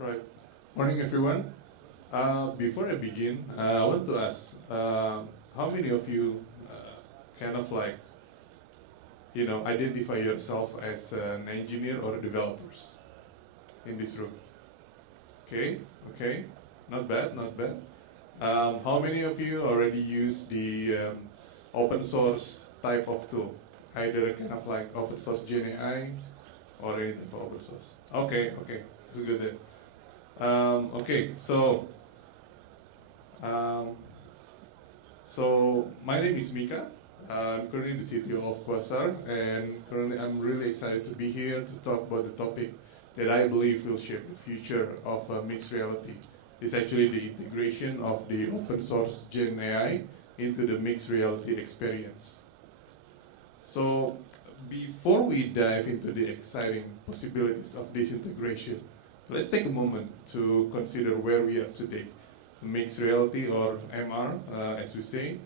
Right. Morning, everyone. Before I begin, I want to ask, how many of you kind of like, identify yourself as an engineer or developers in this room? Okay, okay, not bad, not bad. How many of you already use the open source type of tool? Either kind of like open source Gen AI or anything for open source. Okay, okay, this is good then. Okay, um, so my name is Mika. I'm currently the CTO of Quasar, and currently I'm really excited to be here to talk about the topic that I believe will shape the future of mixed reality. It's actually the integration of the open source Gen AI into the mixed reality experience. So before we dive into the exciting possibilities of this integration, let's take a moment to consider where we are today. Mixed reality, or MR, as we say,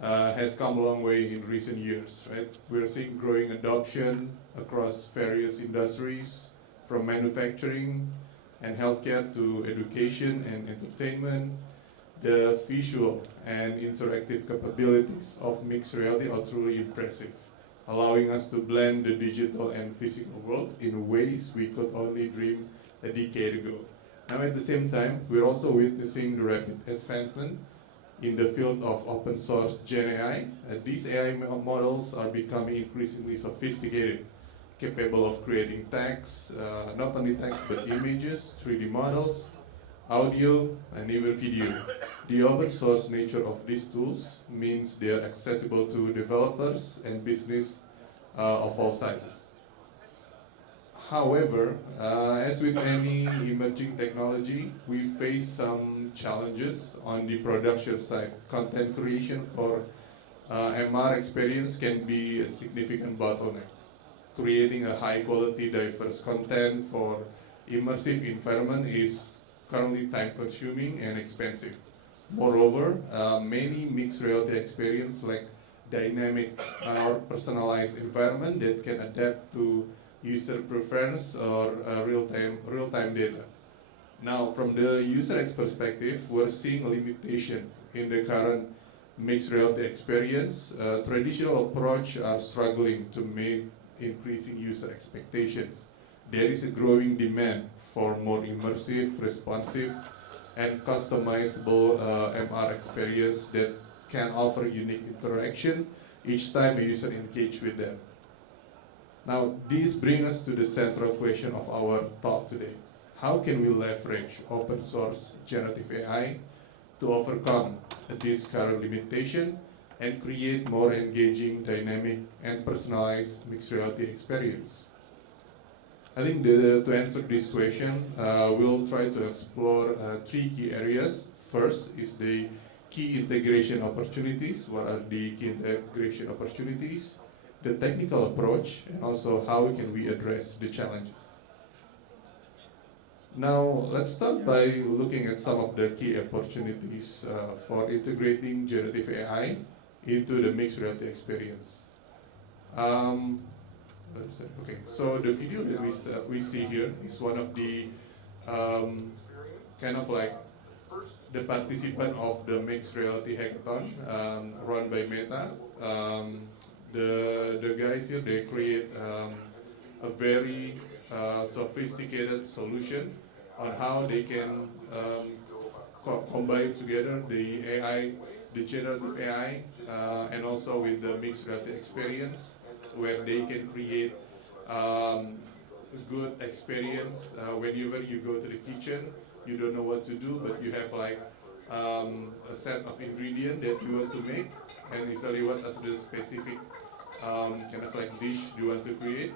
has come a long way in recent years, right? We're seeing growing adoption across various industries, from manufacturing and healthcare to education and entertainment. The visual and interactive capabilities of mixed reality are truly impressive, allowing us to blend the digital and physical world in ways we could only dream a decade ago. Now, at the same time, we're also witnessing the rapid advancement in the field of open source Gen AI. These AI models are becoming increasingly sophisticated, capable of creating text, not only text but images, 3D models, audio, and even video. The open source nature of these tools means they are accessible to developers and business of all sizes. However, as with any emerging technology, we face some challenges on the production side. Content creation for MR experience can be a significant bottleneck. Creating a high quality, diverse content for immersive environment is currently time consuming and expensive. Moreover, many mixed reality experience like dynamic or personalized environment that can adapt to user preference or real-time data. Now, from the user perspective, we're seeing a limitation in the current mixed reality experience. Traditional approach are struggling to meet increasing user expectations. There is a growing demand for more immersive, responsive, and customizable MR experience that can offer unique interaction each time a user engages with them. Now, this brings us to the central question of our talk today. How can we leverage open source generative AI to overcome this current limitation and create more engaging, dynamic, and personalized mixed reality experience? I think to answer this question, we'll try to explore three key areas. First is the key integration opportunities. What are the key integration opportunities? The technical approach, and also how can we address the challenges. Now, let's start by looking at some of the key opportunities for integrating generative AI into the mixed reality experience. Okay, so the video that we see here is one of the kind of like the participant of the mixed reality hackathon run by Meta. The guys here, they create a very sophisticated solution on how they can combine together the AI, the generative AI, and also with the mixed reality experience, where they can create a good experience. Whenever you go to the kitchen, you don't know what to do, but you have like a set of ingredients that you want to make, and it's only what as the specific kind of like dish you want to create.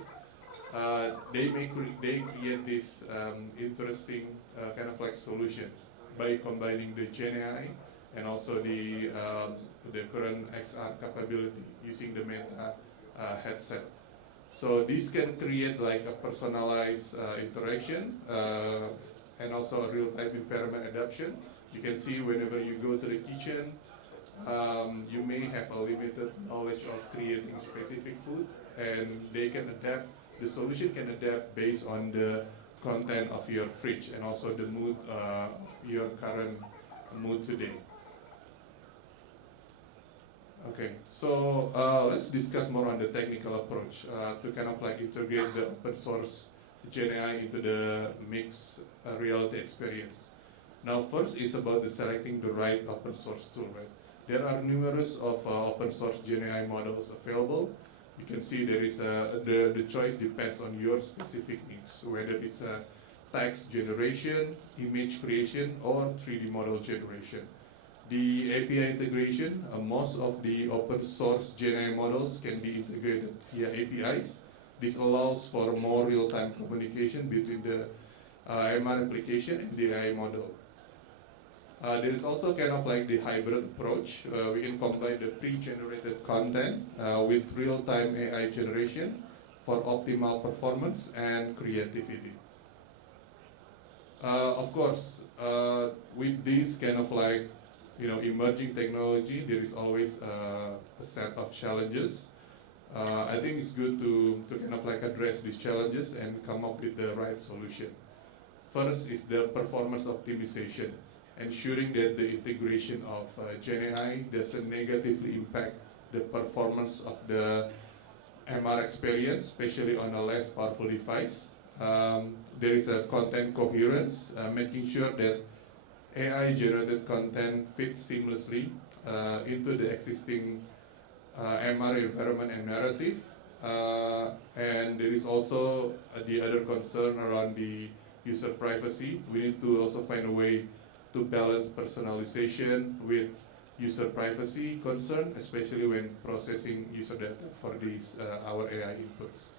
They create this interesting kind of like solution by combining the Gen AI and also the current XR capability using the Meta headset. So this can create like a personalized interaction and also a real-time environment adaptation. You can see whenever you go to the kitchen, you may have a limited knowledge of creating specific food, and they can adapt. The solution can adapt based on the content of your fridge and also the mood of your current mood today. Okay, so let's discuss more on the technical approach to kind of like integrate the open source Gen AI into the mixed reality experience. Now, first is about the selecting the right open source tool, right? There are numerous of open source Gen AI models available. You can see there is the choice depends on your specific needs, whether it's text generation, image creation, or 3D model generation. The API integration, most of the open source Gen AI models can be integrated via APIs. This allows for more real-time communication between the MR application and the AI model. There is also kind of like the hybrid approach. We can combine the pre-generated content with real-time AI generation for optimal performance and creativity. Of course, with this kind of like emerging technology, there is always a set of challenges. I think it's good to kind of like address these challenges and come up with the right solution. First is the performance optimization, ensuring that the integration of Gen AI doesn't negatively impact the performance of the MR experience, especially on a less powerful device. There is a content coherence, making sure that AI generated content fits seamlessly into the existing MR environment and narrative. And there is also the other concern around the user privacy. We need to also find a way to balance personalization with user privacy concern, especially when processing user data for these our AI inputs.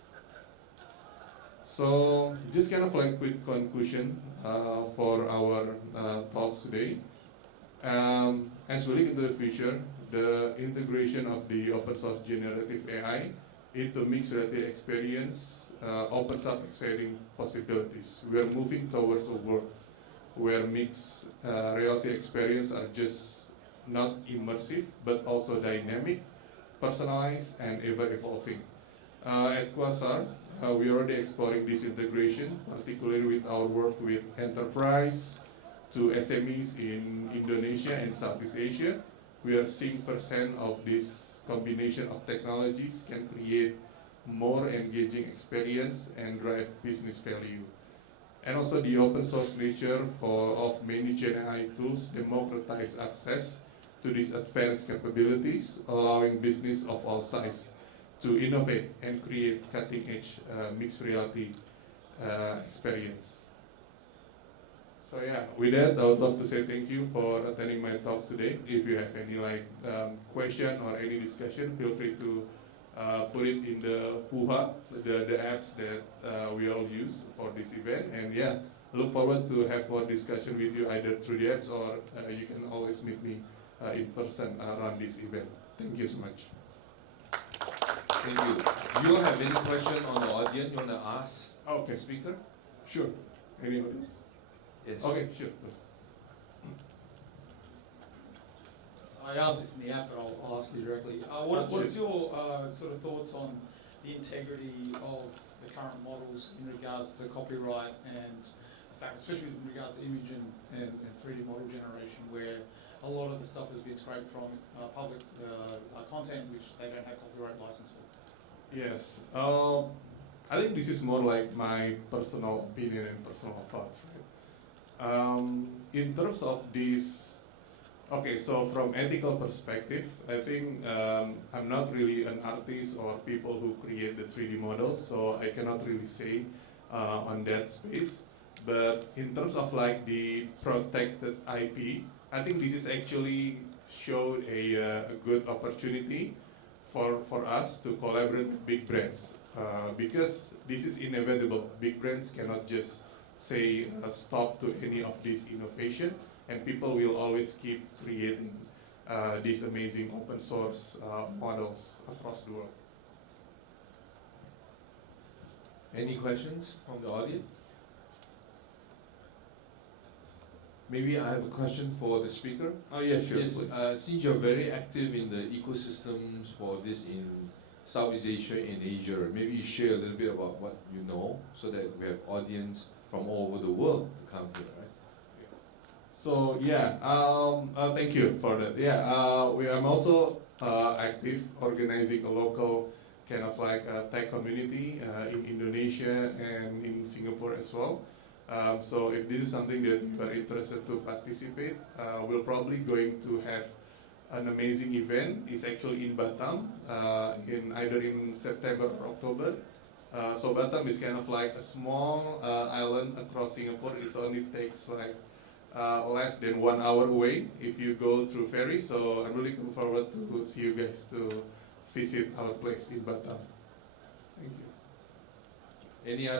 So just kind of like quick conclusion for our talks today. As we look into the future, the integration of the open source generative AI into mixed reality experience opens up exciting possibilities. We are moving towards a world where mixed reality experience are just not immersive, but also dynamic, personalized, and ever-evolving. At Quasar, we are already exploring this integration, particularly with our work with enterprise to SMEs in Indonesia and Southeast Asia. We are seeing firsthand of this combination of technologies can create more engaging experience and drive business value. And also the open source nature of many Gen AI tools democratize access to these advanced capabilities, allowing business of all sizes to innovate and create cutting-edge mixed reality experience. So yeah, with that, I would love to say thank you for attending my talks today. If you have any question or any discussion, feel free to put it in the PUHA, the apps that we all use for this event. And yeah, look forward to have more discussion with you either through the apps or you can always meet me in person around this event. Thank you so much. Thank you. Do you have any question on the audience you want to ask the speaker? Sure. Anybody else? Yes. Okay, sure. Please. I asked this in the app, but I'll ask you directly. What's your sort of thoughts on the integrity of the current models in regards to copyright and the fact, especially in regards to image and 3D model generation, where a lot of the stuff has been scraped from public content which they don't have copyright license for? Yes. I think this is more like my personal opinion and personal thoughts, right? In terms of this, okay, so from ethical perspective, I think I'm not really an artist or people who create the 3D models, so I cannot really say on that space. But in terms of like the protected IP, I think this is actually showed a good opportunity for us to collaborate with big brands because this is inevitable. Big brands cannot just say stop to any of this innovation, and people will always keep creating these amazing open source models across the world. Any questions from the audience? Maybe I have a question for the speaker. Oh yeah, sure. Yes, since you're very active in the ecosystems for this in Southeast Asia and Asia. Maybe you share a little bit about what you know, so that we have audience from all over the world to come here, right? So yeah, thank you for that. Yeah, I'm also active organizing a local kind of like a tech community in Indonesia and in Singapore as well. So if this is something that you are interested to participate, we're probably going to have an amazing event. It's actually in Batam, in either in September or October. So Batam is kind of like a small island across Singapore. It only takes like less than 1 hour away if you go through ferry. So I'm really looking forward to see you guys to visit our place in Batam. Thank you. Any other